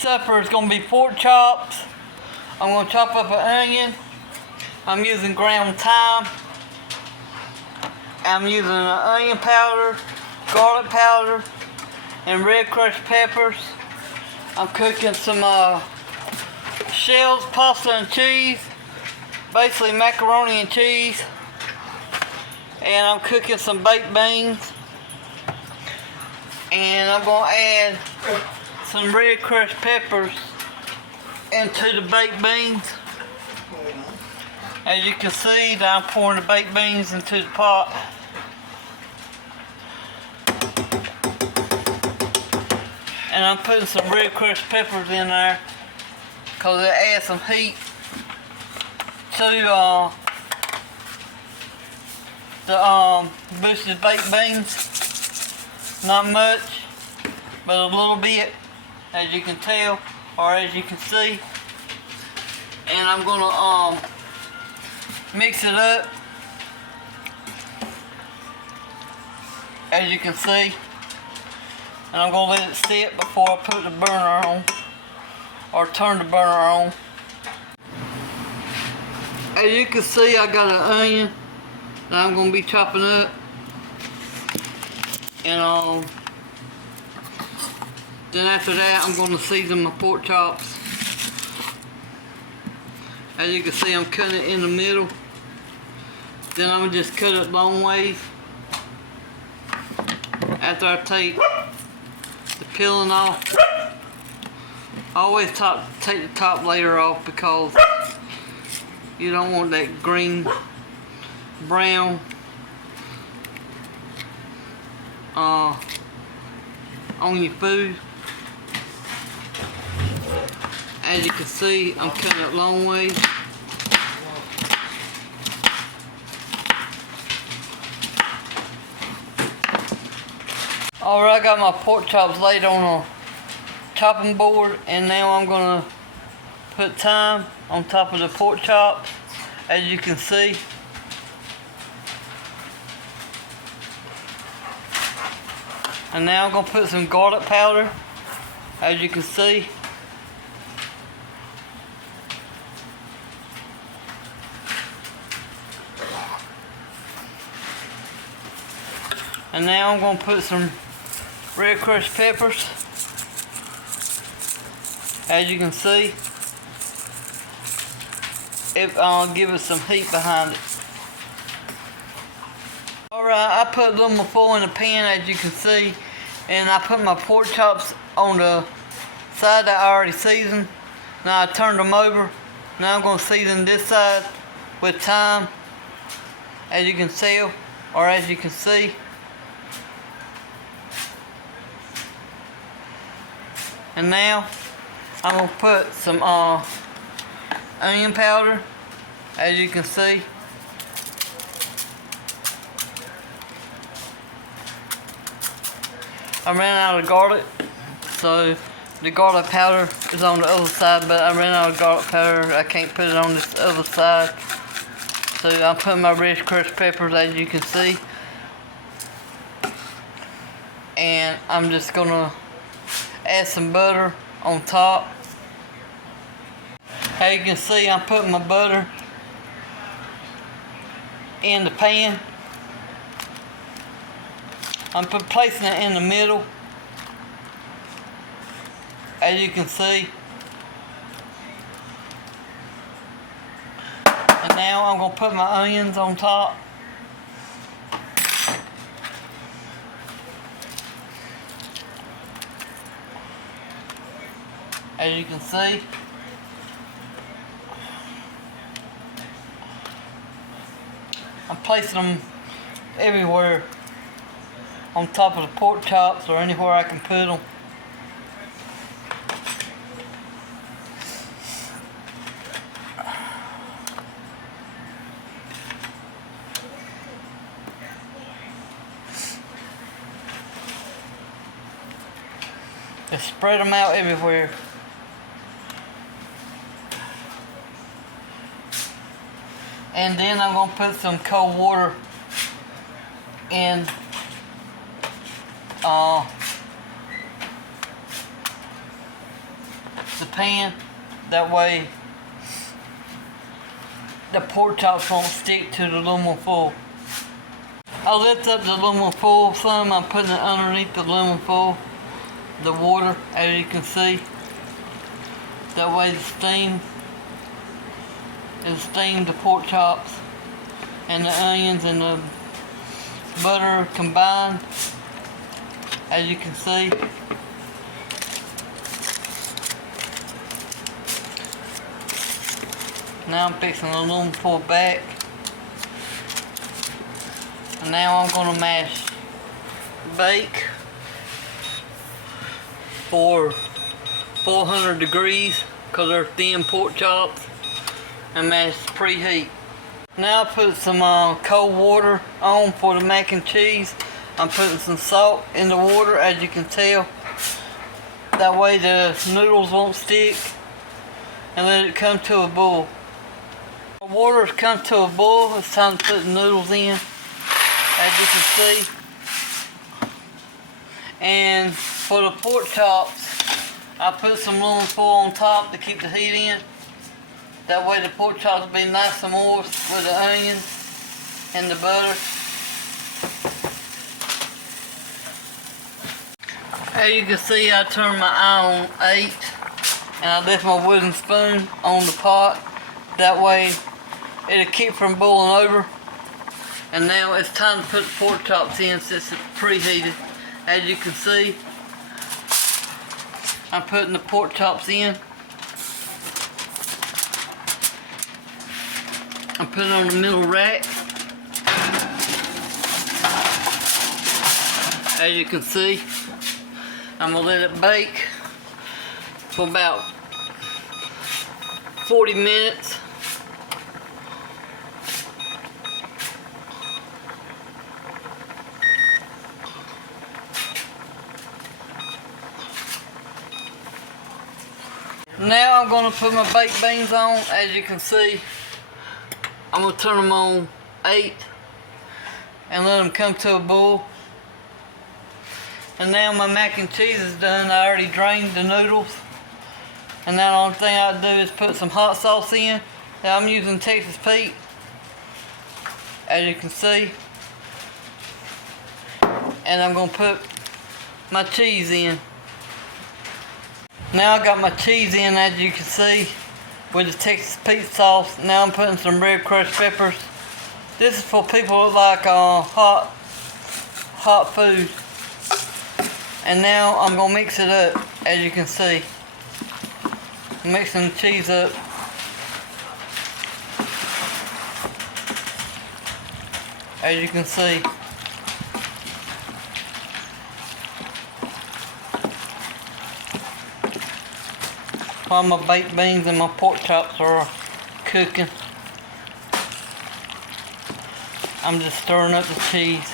supper is going to be pork chops. I'm going to chop up an onion. I'm using ground thyme. I'm using onion powder, garlic powder, and red crushed peppers. I'm cooking some shells, pasta, and cheese. Basically macaroni and cheese. And I'm cooking some baked beans. And I'm going to add some red crushed peppers into the baked beans. As you can see, I'm pouring the baked beans into the pot. And I'm putting some red crushed peppers in there because it adds some heat to the boosted baked beans. Not much, but a little bit, as you can tell, or as you can see. And I'm gonna mix it up, as you can see. And I'm gonna let it sit before I put the burner on, or turn the burner on. As you can see, I got an onion that I'm gonna be chopping up. And then after that, I'm going to season my pork chops. As you can see, I'm cutting it in the middle. Then I'm going to just cut it long ways. After I take the peeling off, I always take the top layer off because you don't want that green, brown on your food. As you can see, I'm cutting it long ways. Alright, I got my pork chops laid on a chopping board, and now I'm gonna put thyme on top of the pork chops, as you can see. And now I'm going to put some garlic powder, as you can see. And now I'm going to put some red crushed peppers, as you can see. It'll give us some heat behind it. Alright, I put aluminum foil in the pan, as you can see, and I put my pork chops on the side that I already seasoned. Now I turned them over. Now I'm going to season this side with thyme, as you can tell, or as you can see. And now I'm going to put some onion powder, as you can see. I ran out of garlic, so the garlic powder is on the other side, but I ran out of garlic powder. I can't put it on this other side. So I'm putting my red crushed peppers, as you can see. And I'm just gonna add some butter on top. As you can see, I'm putting my butter in the pan. I'm placing it in the middle, as you can see. And now I'm going to put my onions on top. As you can see. I'm placing them everywhere. On top of the pork chops, or anywhere I can put them. Just spread them out everywhere. And then I'm going to put some cold water in the pan. That way the pork chops won't stick to the aluminum foil. I lift up the aluminum foil some. I'm putting it underneath the aluminum foil, the water, as you can see. That way the steam is steamed the pork chops and the onions and the butter combined, as you can see. Now I'm fixing the aluminum foil back. And now I'm going to mash bake for 400 degrees because they're thin pork chops, and mash preheat. Now I put some cold water on for the mac and cheese. I'm putting some salt in the water, as you can tell. That way the noodles won't stick, and let it come to a boil. The water's come to a boil. It's time to put the noodles in, as you can see. And for the pork chops, I put some aluminum foil on top to keep the heat in. That way the pork chops will be nice and moist with the onions and the butter. As you can see, I turned my eye on 8, and I left my wooden spoon on the pot. That way it'll keep from boiling over. And now it's time to put the pork chops in since it's preheated. As you can see, I'm putting the pork chops in. I'm putting it on the middle rack. As you can see, I'm gonna let it bake for about 40 minutes. Now I'm going to put my baked beans on. As you can see, I'm going to turn them on 8 and let them come to a boil. And now my mac and cheese is done. I already drained the noodles. And now the only thing I do is put some hot sauce in. Now I'm using Texas Pete, as you can see. And I'm going to put my cheese in. Now I got my cheese in, as you can see, with the Texas Pete sauce. Now I'm putting some red crushed peppers. This is for people who like hot food. And now I'm gonna mix it up, as you can see. I'm mixing the cheese up. As you can see. While my baked beans and my pork chops are cooking, I'm just stirring up the cheese.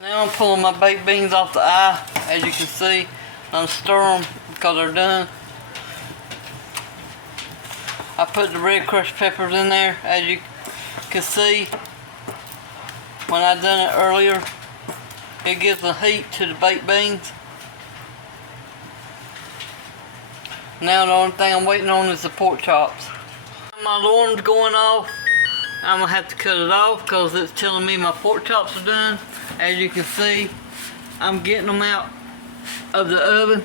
Now I'm pulling my baked beans off the eye, as you can see. I'm stirring them because they're done. I put the red crushed peppers in there, as you can see. When I done it earlier, it gives the heat to the baked beans. Now the only thing I'm waiting on is the pork chops. My alarm's going off. I'm gonna have to cut it off because it's telling me my pork chops are done. As you can see, I'm getting them out of the oven.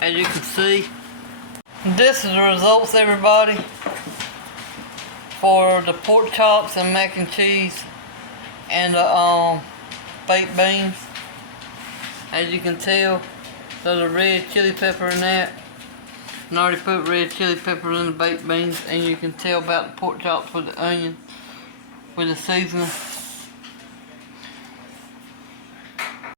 As you can see, this is the results, everybody, for the pork chops and mac and cheese and the baked beans. As you can tell, there's a red chili pepper in that. And I already put red chili pepper in the baked beans, and you can tell about the pork chops with the onion, with the seasoning.